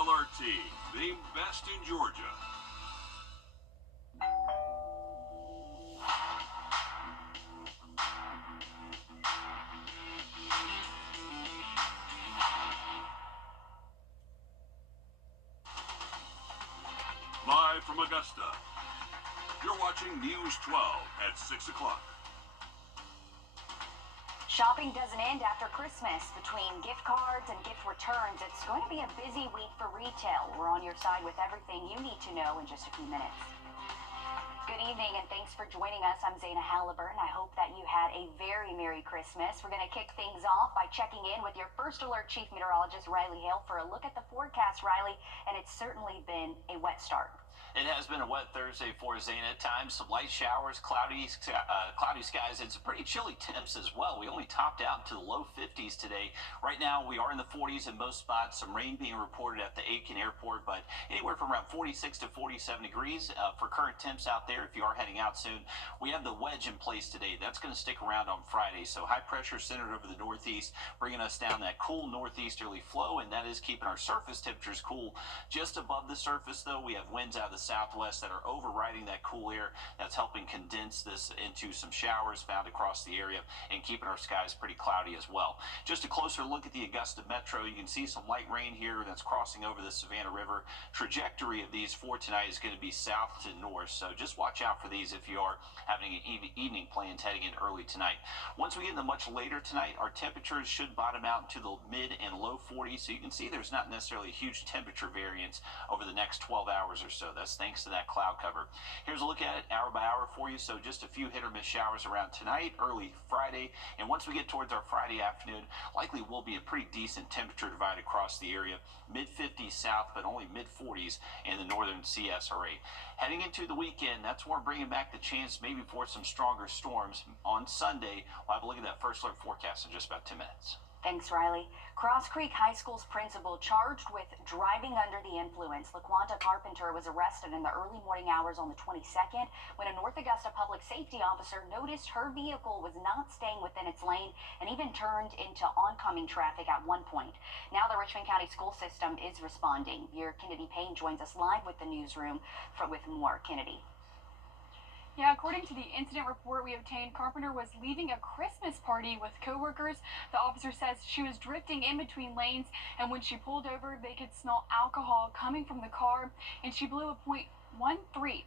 Alert Team, named Best in Georgia. Live from Augusta, you're watching News 12 at 6 o'clock. Shopping doesn't end after Christmas. Between gift cards and gift returns, it's going to be a busy week for retail. We're on your side with everything you need to know in just a few minutes. Good evening and thanks for joining us. I'm Zaina Halliburton. I hope that you had a very Merry Christmas. We're going to kick things off by checking in with your First Alert Chief Meteorologist, Riley Hale, for a look at the forecast, Riley, and it's certainly been a wet start. It has been a wet Thursday for Zaina at times. Some light showers, cloudy skies, and some pretty chilly temps as well. We only topped out into the low 50s today. Right now, we are in the 40s in most spots. Some rain being reported at the Aiken Airport, but anywhere from around 46 to 47 degrees for current temps out there if you are heading out soon. We have the wedge in place today. That's going to stick around on Friday. So high pressure centered over the northeast, bringing us down that cool northeasterly flow, and that is keeping our surface temperatures cool. Just above the surface, though, we have winds out of the southwest that are overriding that cool air. That's helping condense this into some showers found across the area and keeping our skies pretty cloudy as well. Just a closer look at the Augusta Metro. You can see some light rain here that's crossing over the Savannah River. Trajectory of these for tonight is going to be south to north, so just watch out for these if you are having an evening plans heading in early tonight. Once we get into much later tonight, our temperatures should bottom out to the mid and low 40s, so you can see there's not necessarily a huge temperature variance over the next 12 hours or so. That's thanks to that cloud cover. Here's a look at it hour by hour for you. So just a few hit or miss showers around tonight, early Friday, and once we get towards our Friday afternoon, likely will be a pretty decent temperature divide across the area. Mid 50s south, but only mid 40s in the northern CSRA. Heading into the weekend, that's where we're bringing back the chance maybe for some stronger storms on Sunday. We'll have a look at that first alert forecast in just about 2 minutes. Thanks, Riley. Cross Creek High School's principal charged with driving under the influence. LaQuanta Carpenter was arrested in the early morning hours on the 22nd when a North Augusta public safety officer noticed her vehicle was not staying within its lane and even turned into oncoming traffic at one point. Now the Richmond County school system is responding. Your Kennedy Payne joins us live with the newsroom with more. Kennedy. Yeah, according to the incident report we obtained, Carpenter was leaving a Christmas party with coworkers. The officer says she was drifting in between lanes, and when she pulled over, they could smell alcohol coming from the car, and she blew a .13.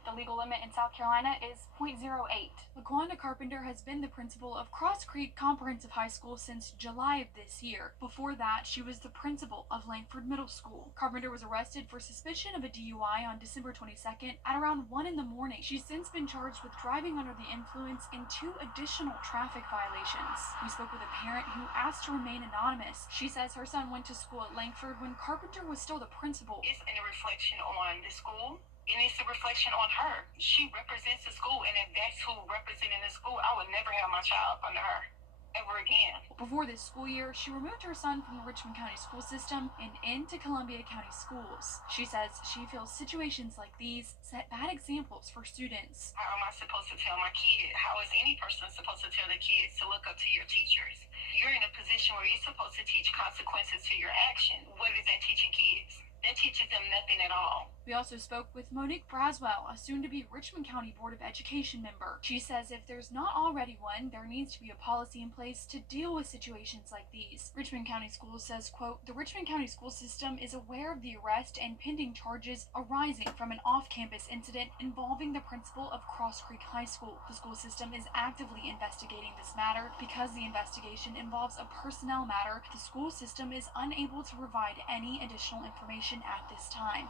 The legal limit in South Carolina is .08. LaQuanta Carpenter has been the principal of Cross Creek Comprehensive High School since July of this year. Before that, she was the principal of Langford Middle School. Carpenter was arrested for suspicion of a DUI on December 22nd at around 1 in the morning. She's since been charged with driving under the influence in 2 additional traffic violations. We spoke with a parent who asked to remain anonymous. She says her son went to school at Langford when Carpenter was still the principal. It's a reflection on the school. And it's a reflection on her. She represents the school, and if that's who representing the school, I would never have my child under her ever again. Before this school year, she removed her son from the Richmond County school system and into Columbia County schools. She says she feels situations like these set bad examples for students. How am I supposed to tell my kid? How is any person supposed to tell the kids to look up to your teachers? You're in a position where you're supposed to teach consequences to your action. What is that teaching kids? That teaches them nothing at all. We also spoke with Monique Braswell, a soon-to-be Richmond County Board of Education member. She says if there's not already one, there needs to be a policy in place to deal with situations like these. Richmond County Schools says, quote, the Richmond County school system is aware of the arrest and pending charges arising from an off-campus incident involving the principal of Cross Creek High School. The school system is actively investigating this matter. Because the investigation involves a personnel matter, the school system is unable to provide any additional information at this time.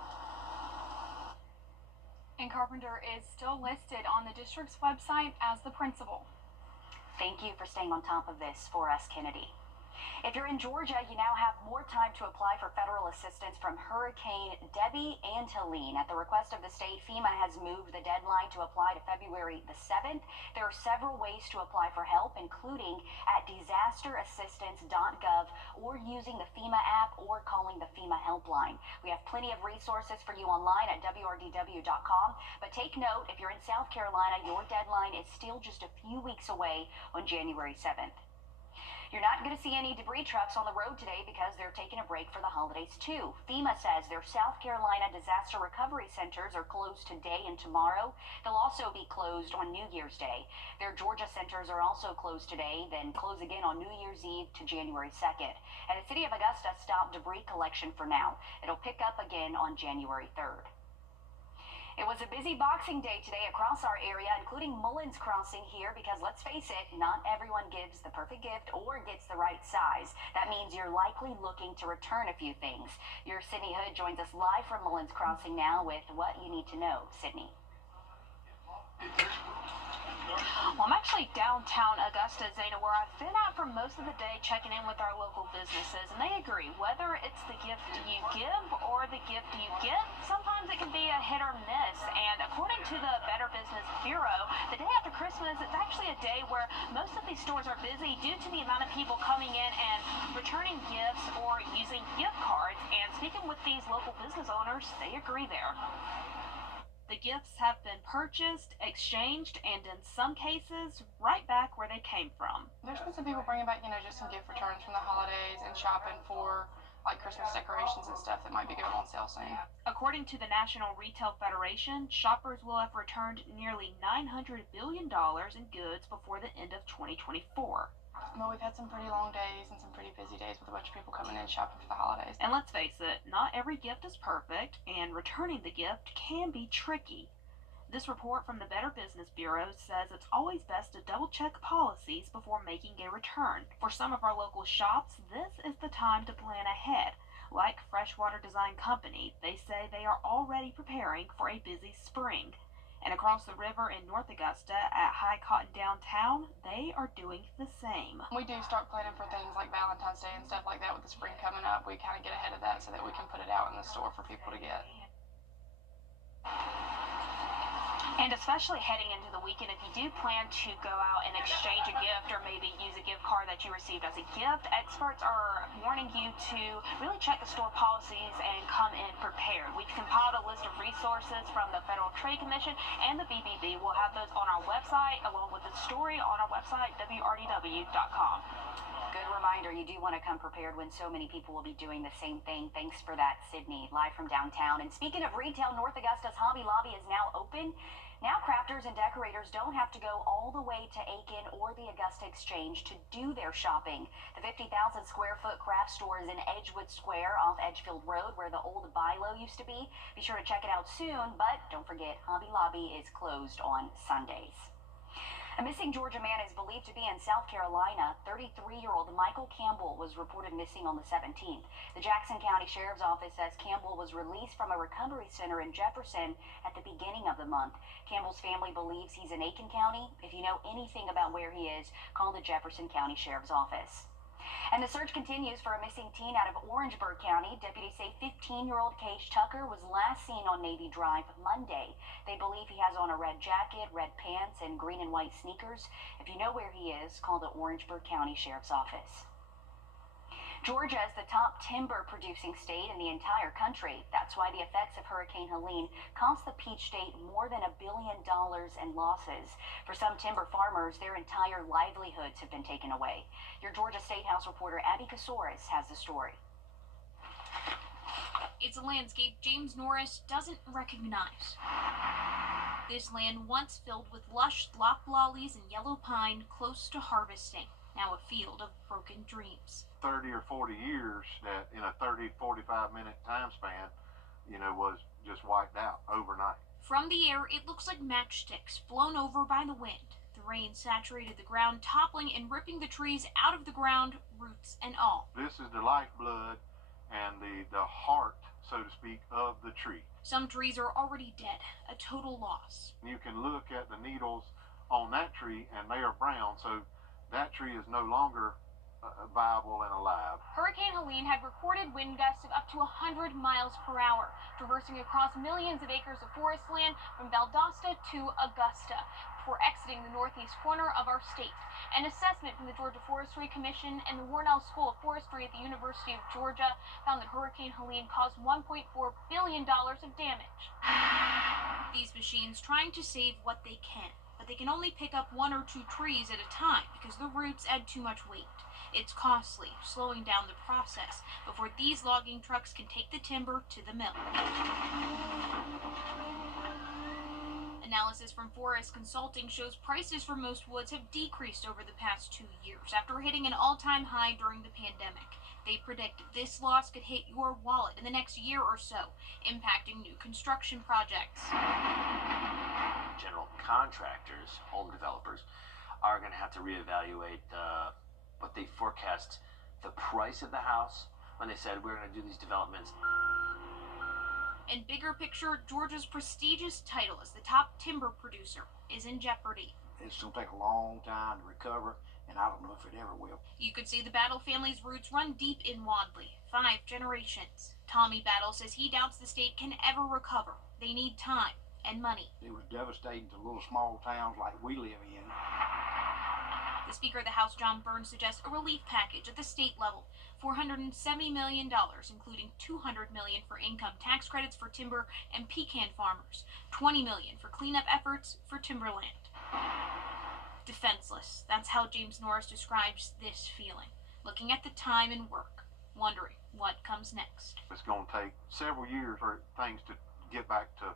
And Carpenter is still listed on the district's website as the principal. Thank you for staying on top of this for us, Kennedy. If you're in Georgia, you now have more time to apply for federal assistance from Hurricane Debbie and Helene. At the request of the state, FEMA has moved the deadline to apply to February the 7th. There are several ways to apply for help, including at disasterassistance.gov or using the FEMA app or calling the FEMA helpline. We have plenty of resources for you online at wrdw.com, but take note, if you're in South Carolina, your deadline is still just a few weeks away on January 7th. You're not going to see any debris trucks on the road today because they're taking a break for the holidays too. FEMA says their South Carolina disaster recovery centers are closed today and tomorrow. They'll also be closed on New Year's Day. Their Georgia centers are also closed today, then close again on New Year's Eve to January 2nd. And the city of Augusta stopped debris collection for now. It'll pick up again on January 3rd. It was a busy Boxing Day today across our area, including Mullins Crossing here, because let's face it, not everyone gives the perfect gift or gets the right size. That means you're likely looking to return a few things. Your Sydney Hood joins us live from Mullins Crossing now with what you need to know. Sydney. Well, I'm actually downtown Augusta, Zana, where I've been out for most of the day checking in with our local businesses, and they agree. Whether it's the gift you give or the gift you get, sometimes it can be a hit or miss. And according to the Better Business Bureau, the day after Christmas is actually a day where most of these stores are busy due to the amount of people coming in and returning gifts or using gift cards. And speaking with these local business owners, they agree there. The gifts have been purchased, exchanged, and in some cases, right back where they came from. There's been some people bringing back, just some gift returns from the holidays and shopping for like Christmas decorations and stuff that might be going on sale soon. According to the National Retail Federation, shoppers will have returned nearly $900 billion in goods before the end of 2024. Well, we've had some pretty long days and some pretty busy days with a bunch of people coming in shopping for the holidays. And let's face it, not every gift is perfect, and returning the gift can be tricky. This report from the Better Business Bureau says it's always best to double-check policies before making a return. For some of our local shops, this is the time to plan ahead. Like Freshwater Design Company, they say they are already preparing for a busy spring. And across the river in North Augusta at High Cotton downtown, they are doing the same. We do start planning for things like Valentine's Day and stuff like that with the spring coming up. We kind of get ahead of that so that we can put it out in the store for people to get. And especially heading into the weekend, if you do plan to go out and exchange a gift or maybe use a gift card that you received as a gift, experts are warning you to really check the store policies and come in prepared. We've compiled a list of resources from the Federal Trade Commission and the BBB. We'll have those on our website along with the story on our website, wrdw.com. Good reminder, you do want to come prepared when so many people will be doing the same thing. Thanks for that, Sydney, live from downtown. And speaking of retail, North Augusta's Hobby Lobby is now open. Now crafters and decorators don't have to go all the way to Aiken or the Augusta Exchange to do their shopping. The 50,000 square foot craft store is in Edgewood Square off Edgefield Road where the old Bilo used to be. Be sure to check it out soon, but don't forget Hobby Lobby is closed on Sundays. A missing Georgia man is believed to be in South Carolina. 33-year-old Michael Campbell was reported missing on the 17th. The Jackson County Sheriff's Office says Campbell was released from a recovery center in Jefferson at the beginning of the month. Campbell's family believes he's in Aiken County. If you know anything about where he is, call the Jefferson County Sheriff's Office. And the search continues for a missing teen out of Orangeburg County. Deputies say 15-year-old Cage Tucker was last seen on Navy Drive Monday. They believe he has on a red jacket, red pants, and green and white sneakers. If you know where he is, call the Orangeburg County Sheriff's Office. Georgia is the top timber-producing state in the entire country. That's why the effects of Hurricane Helene cost the Peach State more than $1 billion in losses. For some timber farmers, their entire livelihoods have been taken away. Your Georgia State House reporter Abby Kasoris has the story. It's a landscape James Norris doesn't recognize. This land once filled with lush loblollies and yellow pine close to harvesting. Now a field of broken dreams. 30 or 40 years that in a 30-45 minute time span, was just wiped out overnight. From the air, it looks like matchsticks blown over by the wind. The rain saturated the ground, toppling and ripping the trees out of the ground, roots and all. This is the lifeblood and the heart, so to speak, of the tree. Some trees are already dead, a total loss. You can look at the needles on that tree and they are brown, so that tree is no longer viable and alive. Hurricane Helene had recorded wind gusts of up to 100 miles per hour, traversing across millions of acres of forest land from Valdosta to Augusta before exiting the northeast corner of our state. An assessment from the Georgia Forestry Commission and the Warnell School of Forestry at the University of Georgia found that Hurricane Helene caused $1.4 billion of damage. These machines trying to save what they can. but they can only pick up 1 or 2 trees at a time because the roots add too much weight. It's costly, slowing down the process before these logging trucks can take the timber to the mill. Analysis from Forest Consulting shows prices for most woods have decreased over the past 2 years after hitting an all-time high during the pandemic. They predict this loss could hit your wallet in the next year or so, impacting new construction projects. General contractors, home developers, are going to have to reevaluate what they forecast the price of the house when they said we're going to do these developments. In bigger picture, Georgia's prestigious title as the top timber producer is in jeopardy. It's going to take a long time to recover, and I don't know if it ever will. You could see the Battle family's roots run deep in Wadley, 5 generations. Tommy Battle says he doubts the state can ever recover. They need time and money. It was devastating to little small towns like we live in. The Speaker of the House, John Burns, suggests a relief package at the state level, $470 million, including $200 million for income tax credits for timber and pecan farmers, $20 million for cleanup efforts for timberland. Defenseless, that's how James Norris describes this feeling, looking at the time and work, wondering what comes next. It's going to take several years for things to get back to,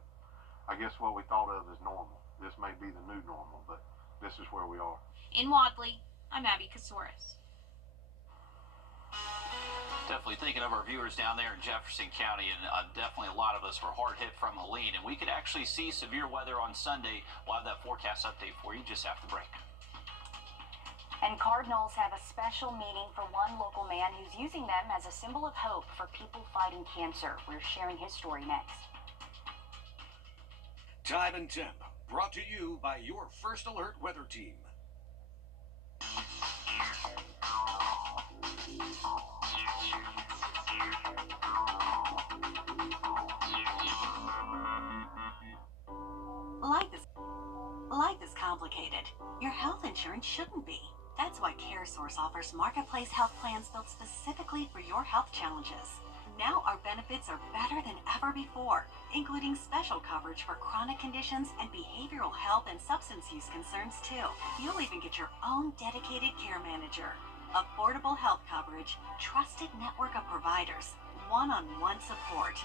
I guess, what we thought of as normal. This may be the new normal, but this is where we are. In Wadley, I'm Abby Kasouris. Definitely thinking of our viewers down there in Jefferson County, and definitely a lot of us were hard hit from Helene, and we could actually see severe weather on Sunday. We'll have that forecast update for you just after the break. And Cardinals have a special meeting for one local man who's using them as a symbol of hope for people fighting cancer. We're sharing his story next. Time and Temp, brought to you by your First Alert weather team. Life is complicated. Your health insurance shouldn't be. That's why CareSource offers marketplace health plans built specifically for your health challenges. Now our benefits are better than ever before, including special coverage for chronic conditions and behavioral health and substance use concerns too. You'll even get your own dedicated care manager. Affordable health coverage, trusted network of providers, one-on-one support.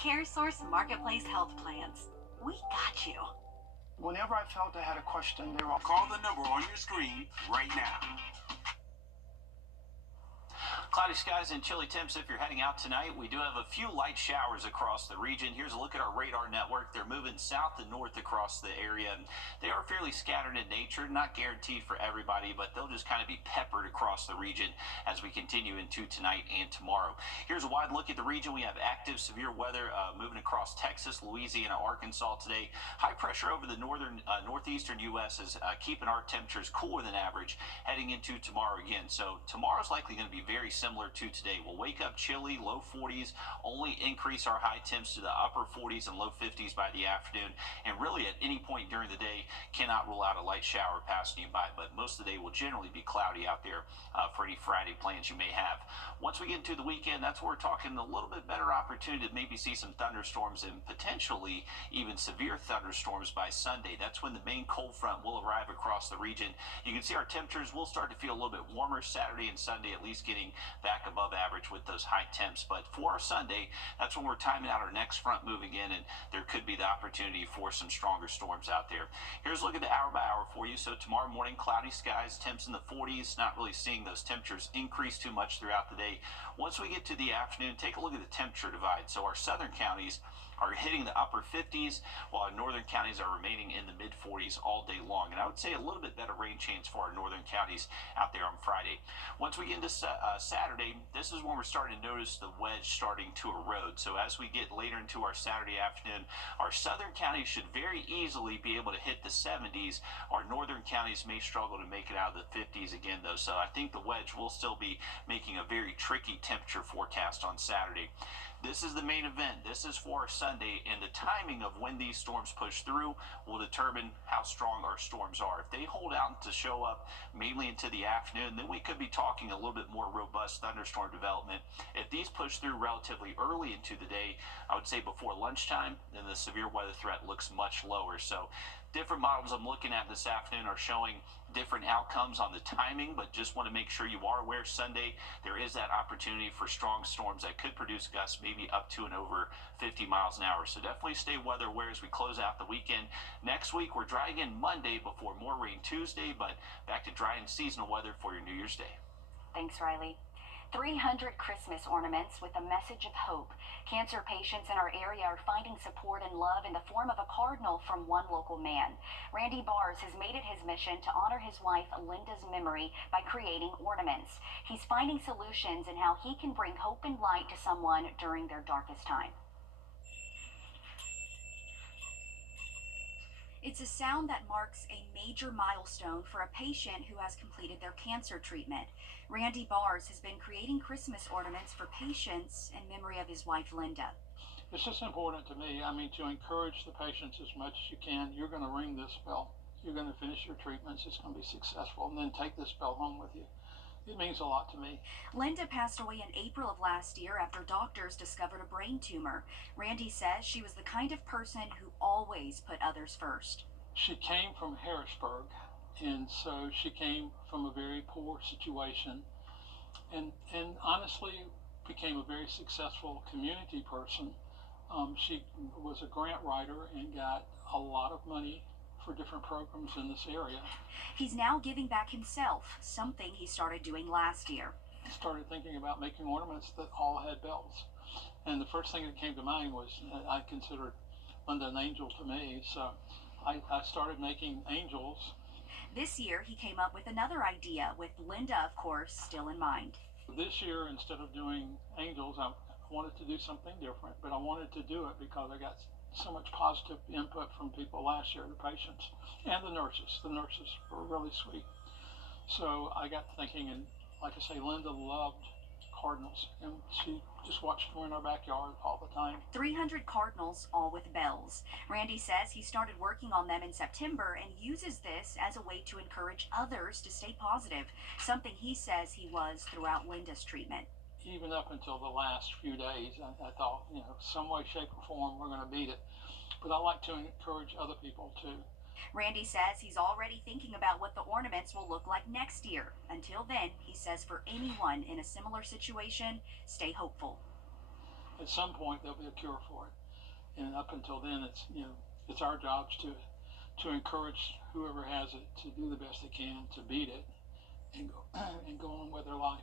CareSource Marketplace Health Plans. We got you. Whenever I felt I had a question, they were Call the number on your screen right now. Cloudy skies and chilly temps if you're heading out tonight. We do have a few light showers across the region. Here's a look at our radar network. They're moving south and north across the area. They are fairly scattered in nature, not guaranteed for everybody, but they'll just kind of be peppered across the region as we continue into tonight and tomorrow. Here's a wide look at the region. We have active severe weather moving across Texas, Louisiana, Arkansas today. High pressure over the northeastern U.S. is keeping our temperatures cooler than average heading into tomorrow again. So tomorrow's likely going to be very similar to today. We'll wake up chilly, low 40s, only increase our high temps to the upper 40s and low 50s by the afternoon, and really at any point during the day cannot rule out a light shower passing you by, but most of the day will generally be cloudy out there for any Friday plans you may have. Once we get into the weekend, that's where we're talking a little bit better opportunity to maybe see some thunderstorms and potentially even severe thunderstorms by Sunday. That's when the main cold front will arrive across the region. You can see our temperatures will start to feel a little bit warmer Saturday and Sunday, at least getting back above average with those high temps. But for our Sunday, that's when we're timing out our next front moving in, and there could be the opportunity for some stronger storms out there. Here's a look at the hour by hour for you. So tomorrow morning, cloudy skies, temps in the 40s, not really seeing those temperatures increase too much throughout the day. Once we get to the afternoon, take a look at the temperature divide. So our southern counties are hitting the upper 50s, while our northern counties are remaining in the mid 40s all day long. And I would say a little bit better rain chance for our northern counties out there on Friday. Once we get into Saturday, this is when we're starting to notice the wedge starting to erode. So as we get later into our Saturday afternoon, our southern counties should very easily be able to hit the 70s. Our northern counties may struggle to make it out of the 50s again, though. So I think the wedge will still be making a very tricky temperature forecast on Saturday. This is the main event. This is for Sunday, and the timing of when these storms push through will determine how strong our storms are. If they hold out to show up mainly into the afternoon, then we could be talking a little bit more robust thunderstorm development. If these push through relatively early into the day, I would say before lunchtime, then the severe weather threat looks much lower. So different models I'm looking at this afternoon are showing different outcomes on the timing, but just want to make sure you are aware Sunday there is that opportunity for strong storms that could produce gusts maybe up to and over 50 miles an hour. So definitely stay weather aware as we close out the weekend. Next week we're dry again Monday before more rain Tuesday, but back to dry and seasonal weather for your New Year's Day. Thanks, Riley. 300 Christmas ornaments with a message of hope. Cancer patients in our area are finding support and love in the form of a cardinal from one local man. Randy Bars has made it his mission to honor his wife Linda's memory by creating ornaments. He's finding solutions in how he can bring hope and light to someone during their darkest time. It's a sound that marks a major milestone for a patient who has completed their cancer treatment. Randy Bars has been creating Christmas ornaments for patients in memory of his wife, Linda. It's just important to me, to encourage the patients as much as you can. You're going to ring this bell. You're going to finish your treatments. It's going to be successful. And then take this bell home with you. It means a lot to me. Linda passed away in April of last year after doctors discovered a brain tumor. Randy says she was the kind of person who always put others first. She came from Harrisburg, and so she came from a very poor situation, and honestly became a very successful community person. She was a grant writer and got a lot of money for different programs in this area. He's now giving back himself, something he started doing last year. I started thinking about making ornaments that all had bells. And the first thing that came to mind was I considered Linda an angel to me, so I started making angels. This year he came up with another idea, with Linda, of course, still in mind. This year, instead of doing angels, I wanted to do something different, but I wanted to do it because I got so much positive input from people last year, the patients and the nurses. The nurses were really sweet. So I got thinking, and like I say, Linda loved cardinals, and she just watched them in our backyard all the time. 300 cardinals, all with bells. Randy says he started working on them in September and uses this as a way to encourage others to stay positive, something he says he was throughout Linda's treatment. Even up until the last few days, I thought, some way, shape, or form, we're going to beat it. But I like to encourage other people too. Randy says he's already thinking about what the ornaments will look like next year. Until then, he says for anyone in a similar situation, stay hopeful. At some point, there'll be a cure for it. And up until then, it's our jobs to encourage whoever has it to do the best they can to beat it and go on with their life.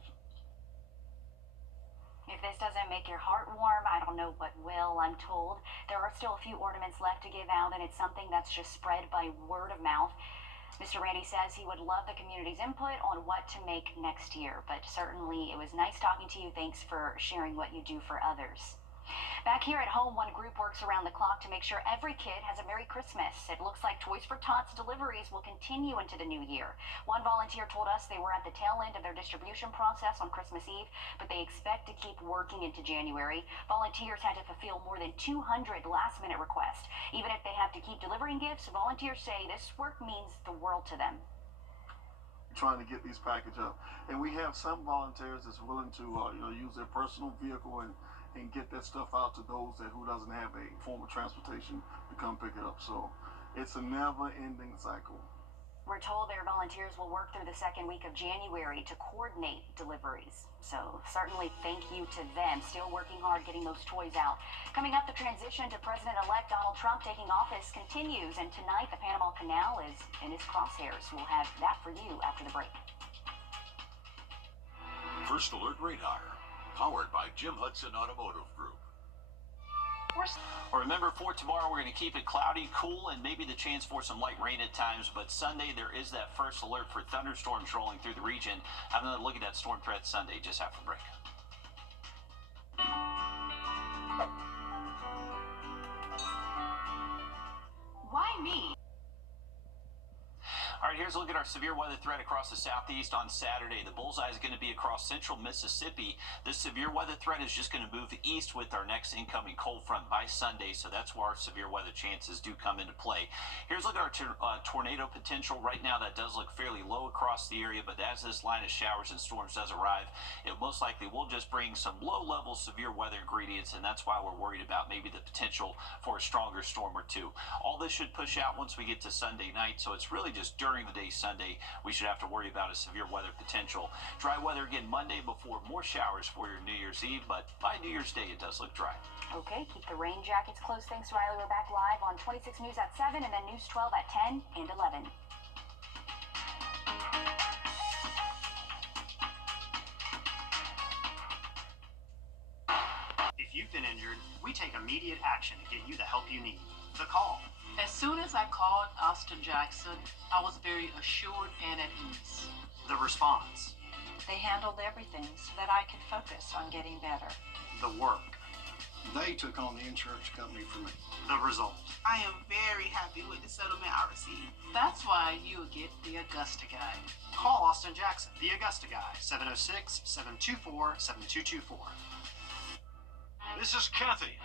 If this doesn't make your heart warm, I don't know what will. I'm told there are still a few ornaments left to give out, and it's something that's just spread by word of mouth. Mr. Randy says he would love the community's input on what to make next year, but certainly it was nice talking to you. Thanks for sharing what you do for others. Back here at home, one group works around the clock to make sure every kid has a Merry Christmas. It looks like Toys for Tots deliveries will continue into the new year. One volunteer told us they were at the tail end of their distribution process on Christmas Eve, but they expect to keep working into January. Volunteers had to fulfill more than 200 last-minute requests. Even if they have to keep delivering gifts, volunteers say this work means the world to them. Trying to get these packages up, and we have some volunteers that's willing to use their personal vehicle and get that stuff out to those who doesn't have a form of transportation to come pick it up. So it's a never-ending cycle. We're told their volunteers will work through the second week of January to coordinate deliveries. So certainly thank you to them, still working hard getting those toys out. Coming up, the transition to President-elect Donald Trump taking office continues, and tonight the Panama Canal is in his crosshairs. We'll have that for you after the break. First Alert Radar, powered by Jim Hudson Automotive Group. Remember, for tomorrow, we're going to keep it cloudy, cool, and maybe the chance for some light rain at times. But Sunday, there is that first alert for thunderstorms rolling through the region. Have another look at that storm threat Sunday just after the break. Why me? All right, here's Here's a look at our severe weather threat across the southeast on Saturday. The bullseye is going to be across central Mississippi. This severe weather threat is just going to move east with our next incoming cold front by Sunday, so that's where our severe weather chances do come into play. Here's a look at our tornado potential. Right now, that does look fairly low across the area, but as this line of showers and storms does arrive, it most likely will just bring some low-level severe weather ingredients, and that's why we're worried about maybe the potential for a stronger storm or two. All this should push out once we get to Sunday night, so it's really just during the day Sunday we should have to worry about a severe weather potential. Dry weather again Monday before more showers for your New Year's Eve, but by New Year's Day it does look dry. Okay, keep the rain jackets close. Thanks, Riley. We're back live on 26 News at 7 and then News 12 at 10 and 11. If you've been injured, we take immediate action to get you the help you need. The call. As soon as I called Austin Jackson, I was very assured and at ease. The response. They handled everything so that I could focus on getting better. The work. They took on the insurance company for me. The result. I am very happy with the settlement I received. That's why you'll get the Augusta Guy. Call Austin Jackson, the Augusta Guy, 706-724-7224. This is Kathy.